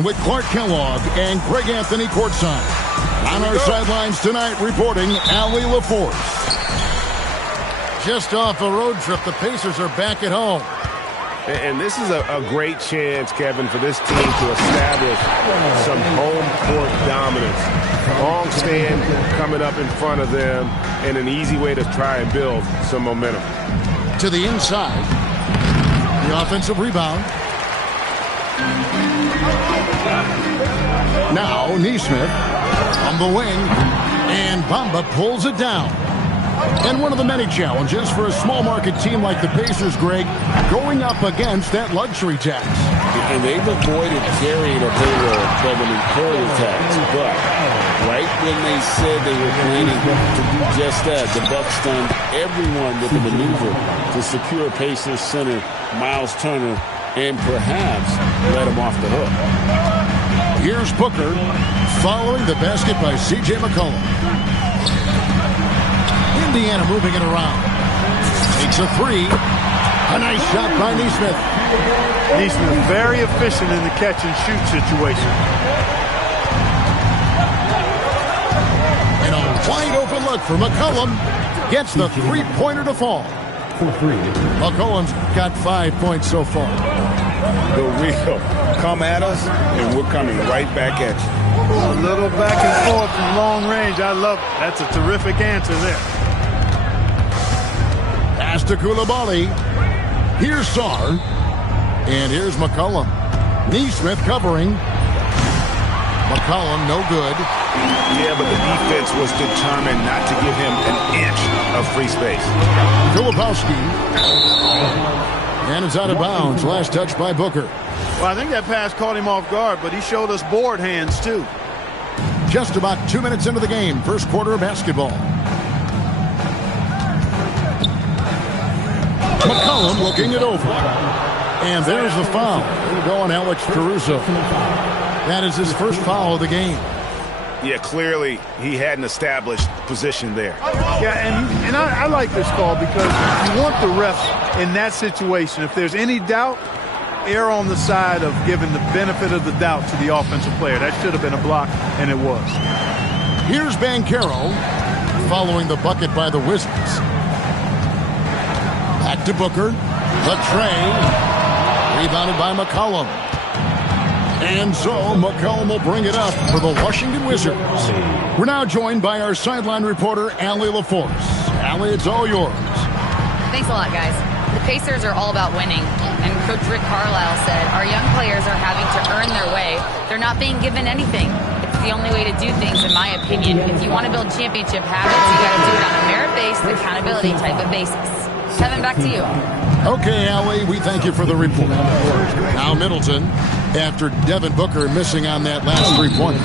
With Clark Kellogg and Greg Anthony courtside. On our sidelines tonight reporting Allie LaForce. Just off a road trip, the Pacers are back at home. And this is a great chance, Kevin, for this team to establish some home court dominance. Long stand coming up in front of them, and an easy way to try and build some momentum. To the inside. The offensive rebound. Now Nesmith on the wing, and Bamba pulls it down. And one of the many challenges for a small market team like the Pacers, Greg, going up against that luxury tax. And they've avoided carrying a payroll from an employer tax, but right when they said they were planning to do just that, the Bucks stunned everyone with the maneuver to secure Pacers center Miles Turner and perhaps let him off the hook. Here's Booker following the basket by C.J. McCollum. Indiana moving it around. Takes a three. A nice shot by Nesmith. Nesmith very efficient in the catch-and-shoot situation. And a wide-open look for McCollum. Gets the three-pointer to fall. McCollum's got 5 points so far. The wheel. Come at us, and we're coming right back at you. A little back and forth from long range. I love it. That's a terrific answer there. Pass to Coulibaly. Here's Sarr. And here's McCollum. Nesmith covering. McCollum, no good. Yeah, but the defense was determined not to give him an inch of free space. Filipowski. And it's out of bounds. Last touch by Booker. Well, I think that pass caught him off guard, but he showed us board hands, too. Just about 2 minutes into the game. First quarter of basketball. McCollum looking it over. And there's the foul. There go on Alex Caruso. That is his first foul of the game. Yeah, clearly he hadn't established position there. Yeah, and I like this call because you want the refs in that situation. If there's any doubt, err on the side of giving the benefit of the doubt to the offensive player. That should have been a block, and it was. Here's Banchero following the bucket by the Wizards. Back to Booker. The tray. Rebounded by McCollum. And so McCollum will bring it up for the Washington Wizards. We're now joined by our sideline reporter, Allie LaForce. Allie, it's all yours. Thanks a lot, guys. The Pacers are all about winning. And Coach Rick Carlisle said, our young players are having to earn their way. They're not being given anything. It's the only way to do things, in my opinion. If you want to build championship habits, you got to do it on a merit-based, accountability type of basis. Kevin, back to you. Okay, Allie, we thank you for the report. Now Middleton, after Devin Booker missing on that last three-pointer.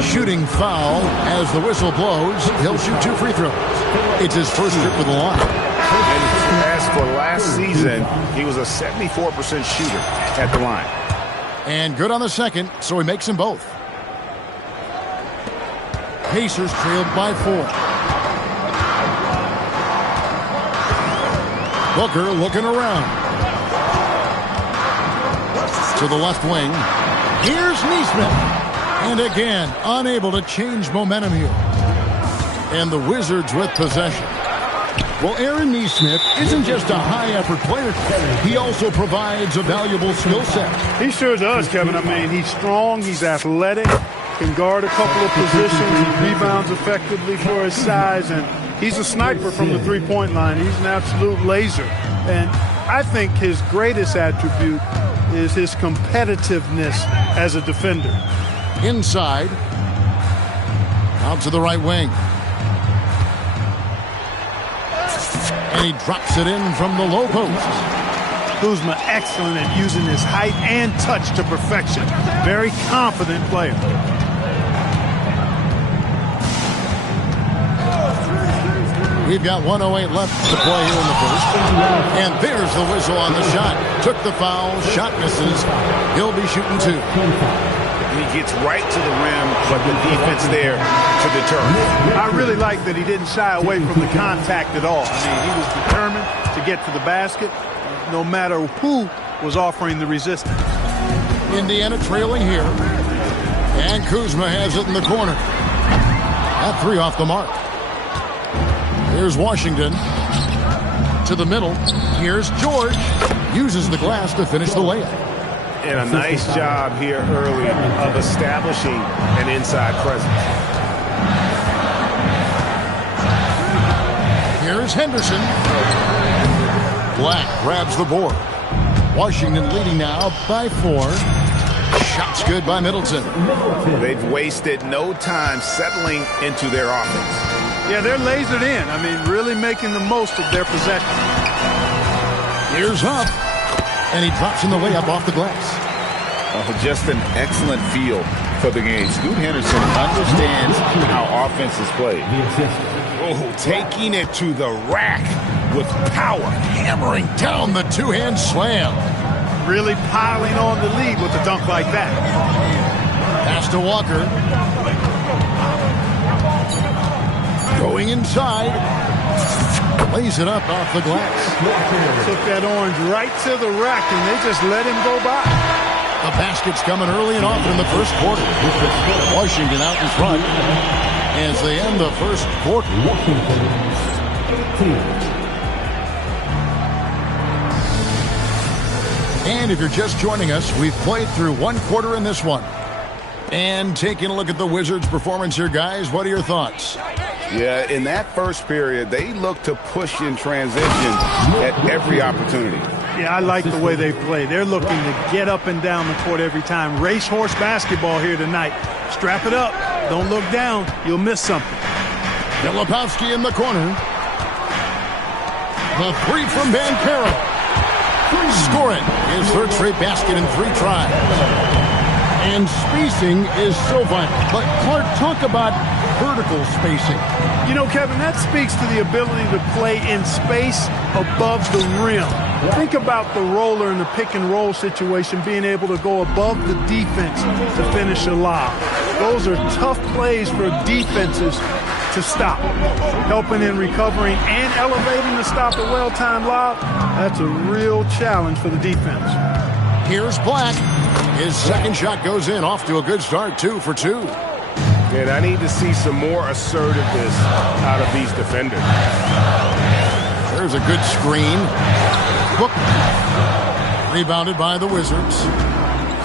Shooting foul as the whistle blows. He'll shoot 2 free throws. It's his first trip to the line. And as for last season, he was a 74% shooter at the line. And good on the second, so he makes them both. Pacers trailed by 4. Booker looking around. To the left wing. Here's Nesmith. And again, unable to change momentum here. And the Wizards with possession. Well, Aaron Nesmith isn't just a high-effort player. He also provides a valuable skill set. He sure does, Kevin. I mean, he's strong, he's athletic, can guard a couple of positions, he rebounds effectively for his size, and he's a sniper from the three-point line. He's an absolute laser. And I think his greatest attribute is his competitiveness as a defender. Inside. Out to the right wing. And he drops it in from the low post. Kuzma excellent at using his height and touch to perfection. Very confident player. We've got 1:08 left to play here in the first. And there's the whistle on the shot. Took the foul. Shot misses. He'll be shooting 2. He gets right to the rim, but the defense there to deter him. I really like that he didn't shy away from the contact at all. I mean, he was determined to get to the basket, no matter who was offering the resistance. Indiana trailing here. And Kuzma has it in the corner. That three off the mark. Here's Washington. To the middle. Here's George. Uses the glass to finish the layup. And a nice job here early of establishing an inside presence. Here's Henderson. Black grabs the board. Washington leading now by 4. Shots good by Middleton. They've wasted no time settling into their offense. Yeah, they're lasered in. I mean, really making the most of their possession. Here's Huff. And he drops in the layup off the glass. Just an excellent feel for the game. Scoot Henderson understands how offense is played. Oh, taking it to the rack with power. Hammering down the two-hand slam. Really piling on the lead with a dunk like that. Pass to Walker. Going inside. Lays it up off the glass. Took that orange right to the rack, and they just let him go by. The basket's coming early and often in the first quarter. Washington out in front as they end the first quarter. And if you're just joining us, we've played through one quarter in this one. And taking a look at the Wizards' performance here, guys, what are your thoughts? Yeah, in that first period, they looked to push in transition at every opportunity. Yeah, I like the way they play. They're looking to get up and down the court every time. Racehorse basketball here tonight. Strap it up. Don't look down. You'll miss something. Filipowski in the corner. The three from Banchero. Scoring his third straight basket in 3 tries. And spacing is so vital. But Clark, talk about vertical spacing. You know, Kevin, that speaks to the ability to play in space above the rim. Think about the roller in the pick and roll situation being able to go above the defense to finish a lob. Those are tough plays for defenses to stop. Helping in recovering and elevating to stop a well-timed lob, that's a real challenge for the defense. Here's Black. His second shot goes in, off to a good start, 2 for 2. And I need to see some more assertiveness out of these defenders. There's a good screen. Book. Rebounded by the Wizards.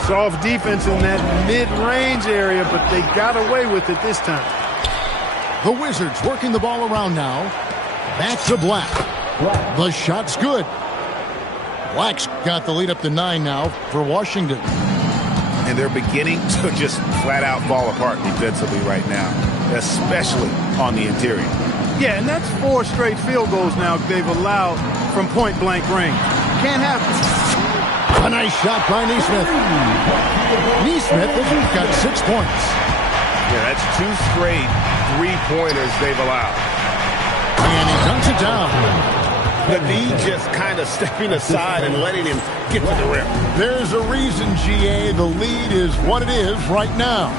Soft defense in that mid-range area, but they got away with it this time. The Wizards working the ball around now. Back to Black. The shot's good. Black's got the lead up to 9 now for Washington. And they're beginning to just flat out fall apart defensively right now, especially on the interior. Yeah, and that's 4 straight field goals now they've allowed from point-blank range. Can't have it. A nice shot by Nesmith. Nesmith has got 6 points. Yeah, that's 2 straight 3-pointers they've allowed. And he dunks it down. The D just kind of stepping aside and letting him get to the rim. There's a reason, GA, the lead is what it is right now.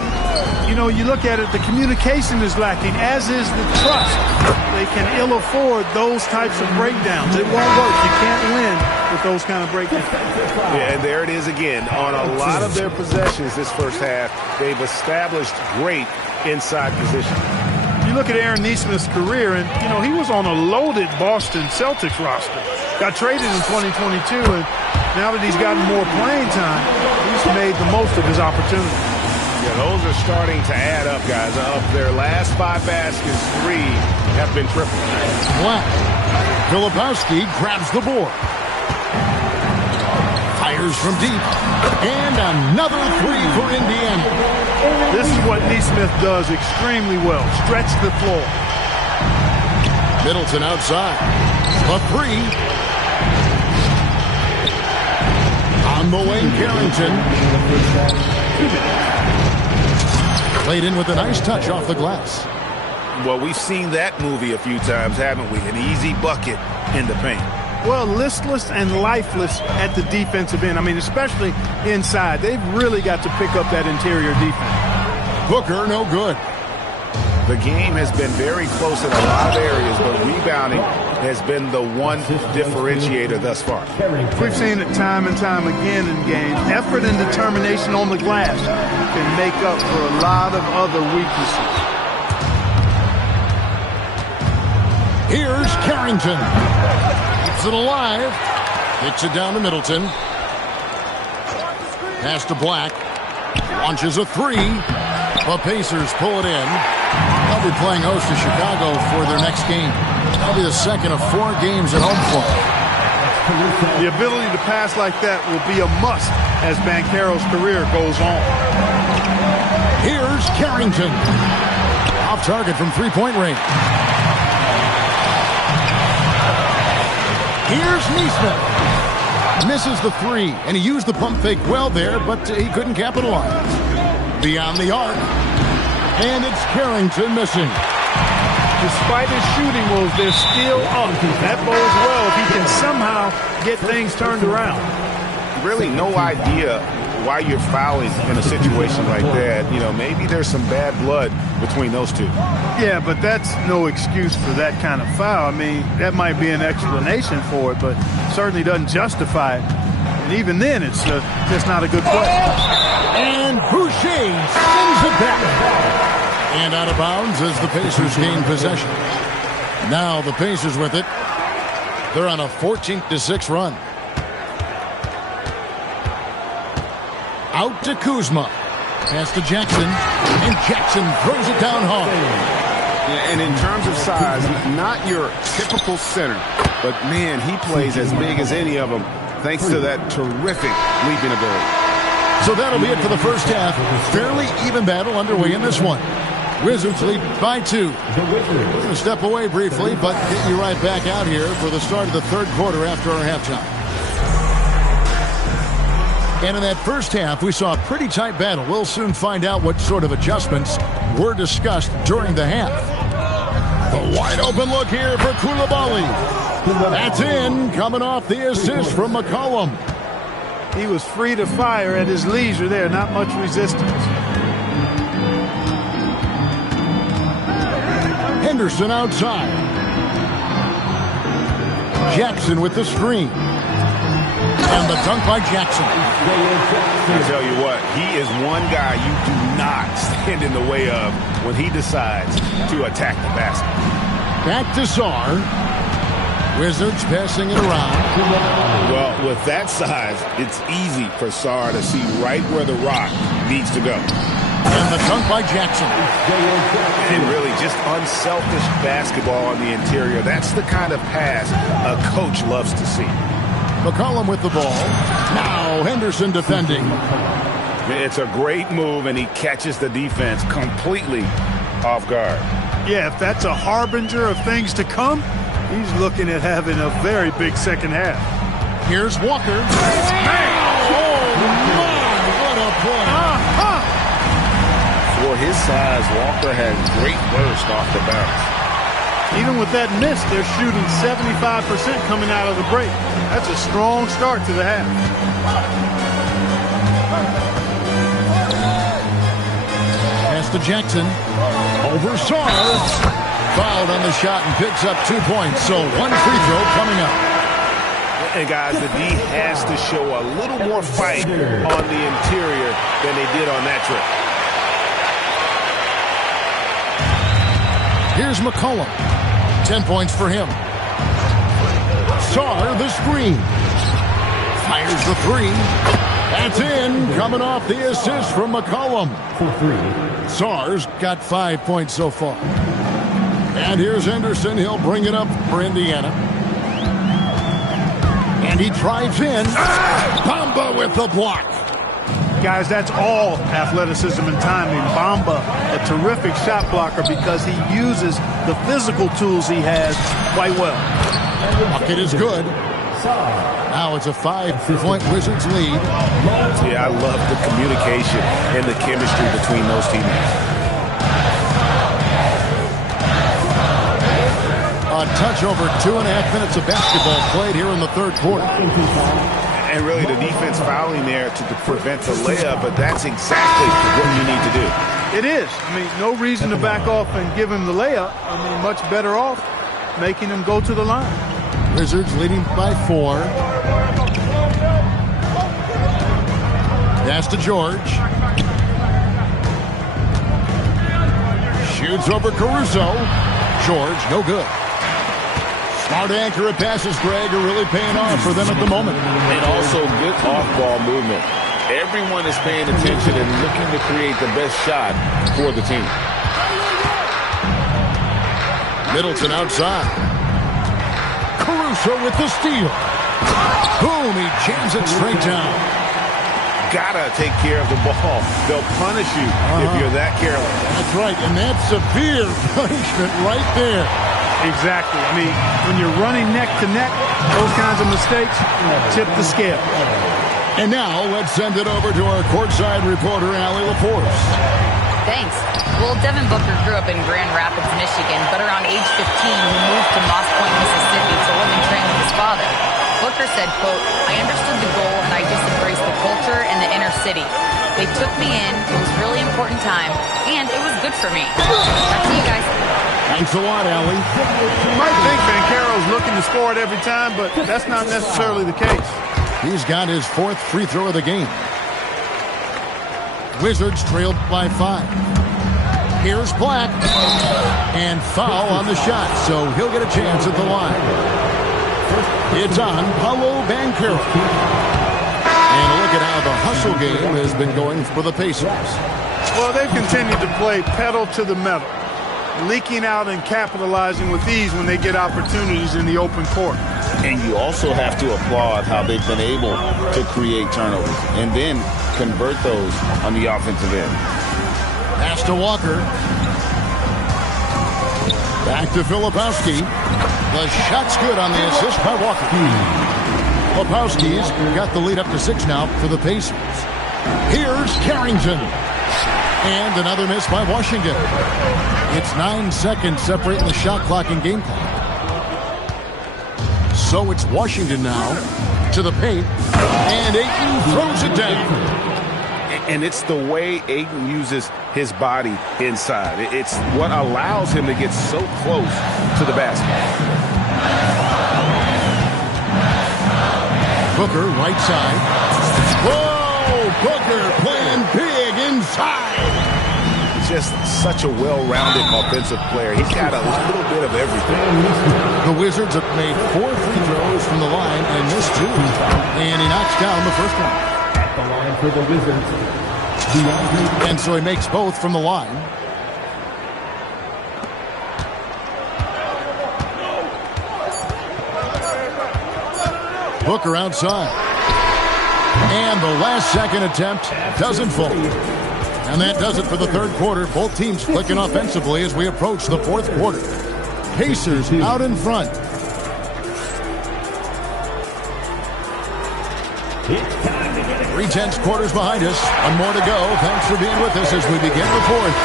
You know, you look at it, the communication is lacking, as is the trust. They can ill afford those types of breakdowns. It won't work. You can't win with those kind of breakdowns. Yeah, and there it is again. On a lot of their possessions this first half, they've established great inside position. You look at Aaron Nesmith's career, and, you know, he was on a loaded Boston Celtics roster. Got traded in 2022, and now that he's gotten more playing time, he's made the most of his opportunity. Yeah, those are starting to add up, guys. Of their last 5 baskets, 3 have been triple. Black. Filipowski grabs the board. Fires from deep. And another 3 for Indiana. This is what Nesmith does extremely well. Stretch the floor. Middleton outside. A 3. On the wing, Carrington. Played in with a nice touch off the glass. Well, we've seen that movie a few times, haven't we? An easy bucket in the paint. Well, listless and lifeless at the defensive end. I mean, especially inside. They've really got to pick up that interior defense. Booker, no good. The game has been very close in a lot of areas, but rebounding has been the one differentiator thus far. We've seen it time and time again in games. Effort and determination on the glass can make up for a lot of other weaknesses. Here's Carrington. Keeps it alive. Kicks it down to Middleton. Pass to Black. Launches a three. The Pacers pull it in. They'll be playing host to Chicago for their next game. That'll be the second of 4 games at home for them. The ability to pass like that will be a must as Banchero's career goes on. Here's Carrington. Off target from three-point range. Here's Neesmith. Misses the three, and he used the pump fake well there, but he couldn't capitalize. Beyond the arc, and it's Carrington missing. Despite his shooting woes, they're still up. That bodes well if he can somehow get things turned around. Really no idea why you're fouling in a situation like that. You know, maybe there's some bad blood between those two. Yeah, but that's no excuse for that kind of foul. I mean, that might be an explanation for it, but certainly doesn't justify it. And even then, it's just not a good play. And Boucher sends it back. And out of bounds as the Pacers gain possession. Now the Pacers with it. They're on a 14-6 run. Out to Kuzma. Pass to Jackson. And Jackson throws it down hard. Yeah, and in terms of size, not your typical center. But, man, he plays as big as any of them thanks to that terrific leaping ability. So that'll be it for the first half. Fairly even battle underway in this one. Wizards lead by 2. We're going to step away briefly, but get you right back out here for the start of the third quarter after our halftime. And in that first half, we saw a pretty tight battle. We'll soon find out what sort of adjustments were discussed during the half. The wide open look here for Coulibaly. That's in, coming off the assist from McCollum. He was free to fire at his leisure there, not much resistance. Henderson outside. Jackson with the screen. And the dunk by Jackson. I tell you what, he is one guy you do not stand in the way of when he decides to attack the basket. Back to Sarr. Wizards passing it around. Well, with that size, it's easy for Sarr to see right where the rock needs to go. And the dunk by Jackson. And really just unselfish basketball on the interior. That's the kind of pass a coach loves to see. McCollum with the ball. Now Henderson defending. It's a great move, and he catches the defense completely off guard. Yeah, if that's a harbinger of things to come, he's looking at having a very big second half. Here's Walker. Oh, my, what a play. For his size, Walker has great burst off the bounce. Even with that miss, they're shooting 75% coming out of the break. That's a strong start to the half. Pass to Jackson. Over Sarr. Fouled on the shot and picks up 2 points. So one free throw coming up. And guys, the D has to show a little more fight on the interior than they did on that trip. Here's McCollum. 10 points for him. Sarr the screen. Fires the three. That's in. Coming off the assist from McCollum. Sarr's got 5 points so far. And here's Henderson. He'll bring it up for Indiana. And he drives in. Bamba with the block. Guys, that's all athleticism and timing. Bamba, a terrific shot blocker because he uses the physical tools he has quite well. Bucket is good. Now it's a 5-point Wizards lead. Yeah, I love the communication and the chemistry between those teammates. A touch over 2.5 minutes of basketball played here in the third quarter. And really the defense fouling there to prevent the layup, but that's exactly what you need to do. It is. I mean, no reason to back off and give him the layup. I mean, much better off making them go to the line. Wizards leading by 4. Pass to George. Shoots over Caruso. George, no good. Smart accurate passes, Greg, are really paying off for them at the moment. And also good off-ball movement. Everyone is paying attention and looking to create the best shot for the team. Middleton outside. Caruso with the steal. Boom, he jams it straight down. Gotta take care of the ball. They'll punish you if you're that careless. That's right, and that's severe punishment right there. Exactly. I mean, when you're running neck to neck, those kinds of mistakes tip the scale. And now let's send it over to our courtside reporter, Allie LaForce. Thanks. Well, Devin Booker grew up in Grand Rapids, Michigan, but around age 15, he moved to Moss Point, Mississippi to live and train with his father. Booker said, quote, "I understood the goal and I just embraced the culture and the inner city. They took me in. It was a really important time, and it was good for me." Back to you guys. Thanks a lot, Allie. You might think Banchero's looking to score it every time, but that's not necessarily the case. He's got his 4th free throw of the game. Wizards trailed by 5. Here's Black. And foul on the shot, so he'll get a chance at the line. It's on Paolo Banchero. And a look at how the hustle game has been going for the Pacers. Well, they've continued to play pedal to the metal, leaking out and capitalizing with ease when they get opportunities in the open court. And you also have to applaud how they've been able to create turnovers and then convert those on the offensive end. Pass to Walker. Back to Filipowski. The shot's good on the assist by Walker. Filipowski's got the lead up to 6 now for the Pacers. Here's Carrington. And another miss by Washington. It's 9 seconds separating the shot clock and game clock. So it's Washington now to the paint. And Ayton throws it down. And it's the way Ayton uses his body inside. It's what allows him to get so close to the basket. Booker, right side. Whoa! Booker playing big inside. Just such a well-rounded offensive player. He's got a little bit of everything. The Wizards have made 4 free throws from the line and missed 2. And he knocks down the first one. At the line for the Wizards. And so he makes both from the line. Booker outside. And the last second attempt doesn't fall. And that does it for the third quarter. Both teams clicking offensively as we approach the fourth quarter. Pacers out in front. 3/10 quarters behind us. One more to go. Thanks for being with us as we begin the fourth.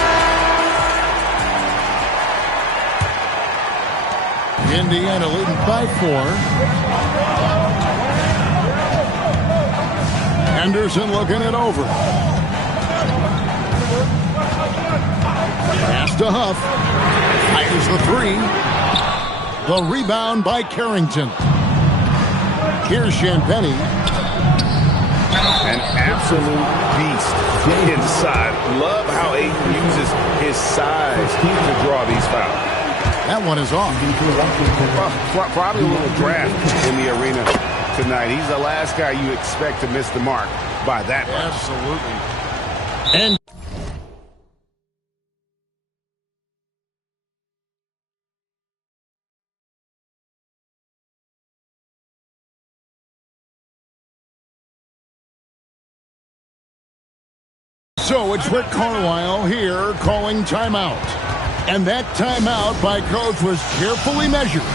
Indiana leading by 4. Henderson looking it over. Pass to Huff. Fires the 3. The rebound by Carrington. Here's Champagnie. An absolute beast inside. Love how Ayton uses his size to draw these fouls. That one is off. Probably a little draft in the arena tonight. He's the last guy you expect to miss the mark by that much. Absolutely. And so it's Rick Carlisle here calling timeout. And that timeout by Coach was carefully measured,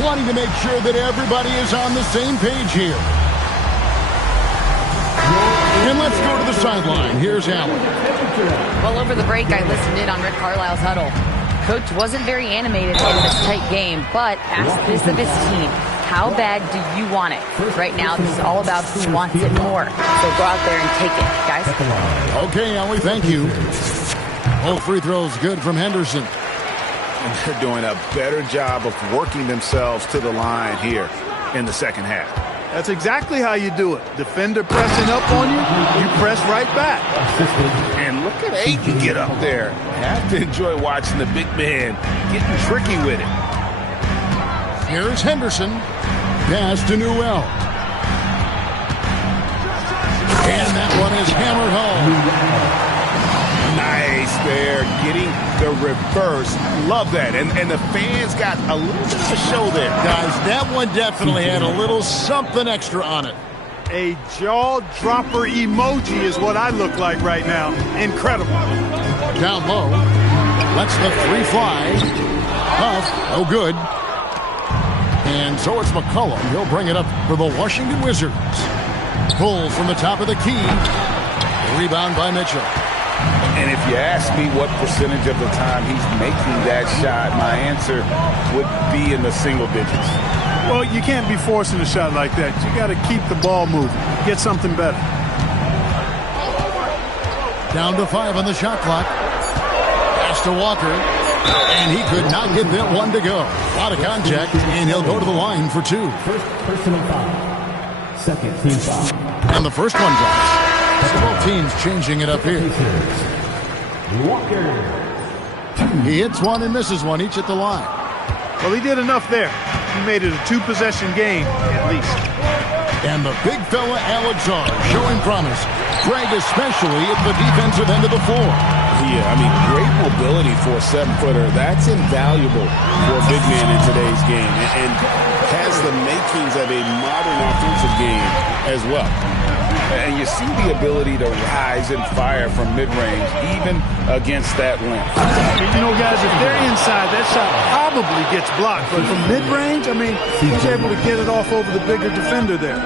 wanting to make sure that everybody is on the same page here. And let's go to the sideline. Here's Allen. Well, over the break, I listened in on Rick Carlisle's huddle. Coach wasn't very animated in this tight game, but asked this of his team. How bad do you want it? Right now, this is all about who wants it more. So go out there and take it, guys. Okay, Allie, thank you. Both free throws good from Henderson. And they're doing a better job of working themselves to the line here in the second half. That's exactly how you do it. Defender pressing up on you, you press right back. And look at Ayton get up there. Have to enjoy watching the big man getting tricky with it. Here's Henderson. Pass to Newell. And that one is hammered home. Nice there, getting the reverse. Love that. And the fans got a little bit of a show there. Guys, that one definitely had a little something extra on it. A jaw-dropper emoji is what I look like right now. Incredible. Down low. Lets the three fly. Huff, no good. And so it's McCollum. He'll bring it up for the Washington Wizards. Pull from the top of the key. Rebound by Mitchell. And if you ask me what percentage of the time he's making that shot, my answer would be in the single digits. Well, you can't be forcing a shot like that. You got to keep the ball moving. Get something better. Down to 5 on the shot clock. Pass to Walker. And he could not get that one to go. A lot of contact, and he'll go to the line for 2. First personal foul. Second team foul. And the first one drops. So both teams changing it up here. Walker. He hits one and misses one, each at the line. Well, he did enough there. He made it a 2-possession game, at least. And the big fella, Alex R, showing promise. Greg especially at the defensive end of the floor. Yeah, I mean, great mobility for a 7-footer. That's invaluable for a big man in today's game. And has the makings of a modern offensive game as well. And you see the ability to rise and fire from mid-range, even against that length. You know, guys, if they're inside, that shot probably gets blocked. But from mid-range, I mean, he's able to get it off over the bigger defender there.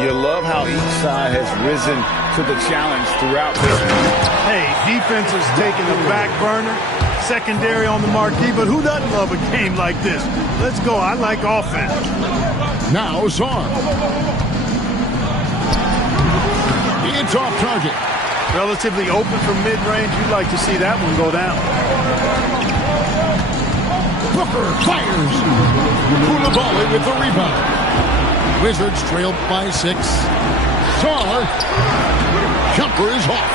You love how each side has risen to the challenge throughout this game. Hey, defense is taking the back burner, secondary on the marquee, but who doesn't love a game like this? Let's go. I like offense. Now Zar. It's off target. Relatively open from mid-range. You'd like to see that one go down. Booker fires. Koulibaly with the rebound. Wizards trailed by 6. Zar. Jumper is off.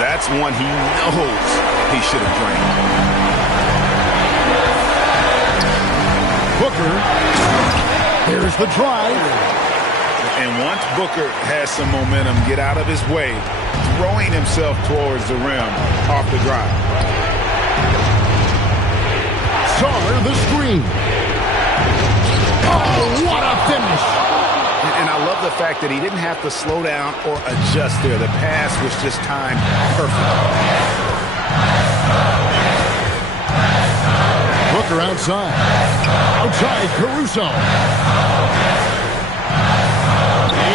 That's one he knows he should have drained. Booker. There's the drive. And once Booker has some momentum, get out of his way, throwing himself towards the rim off the drive. Zar the screen. Oh, what a finish. And I love the fact that he didn't have to slow down or adjust there. The pass was just timed perfect. Booker outside. Outside, Caruso.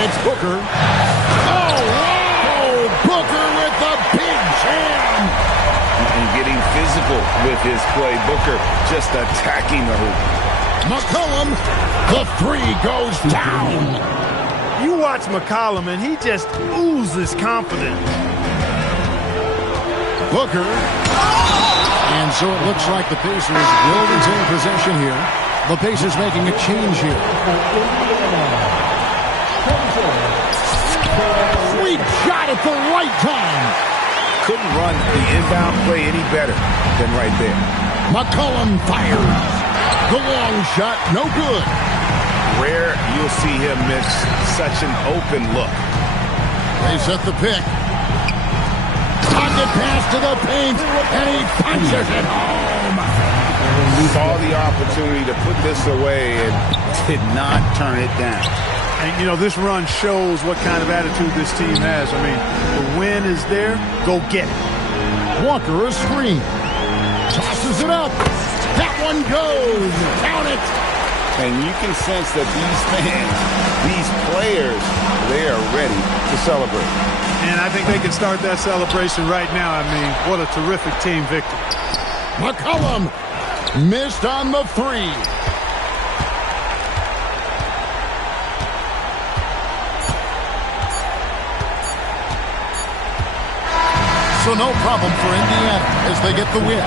It's Booker. Oh, wow! Booker with the big jam. And getting physical with his play. Booker just attacking the hoop. McCollum, the 3 goes down. You watch McCollum, and he just oozes confidence. Booker. And so it looks like the Pacers will retain possession here. The Pacers making a change here. Sweet shot at the right time. Couldn't run the inbound play any better than right there. McCollum fires. The long shot, no good. Rare you'll see him miss such an open look. They set the pick. Pocket pass to the paint, and he punches it home. Saw the opportunity to put this away and did not turn it down. And, you know, this run shows what kind of attitude this team has. I mean, the win is there. Go get it. Walker a screen. Tosses it up. That one goes. Count it. And you can sense that these fans, these players, they are ready to celebrate. And I think they can start that celebration right now. I mean, what a terrific team victory. McCollum missed on the 3. So no problem for Indiana as they get the win.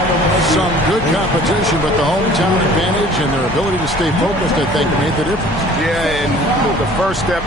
Some good competition, but the hometown advantage and their ability to stay focused, I think, made the difference. Yeah, and the first step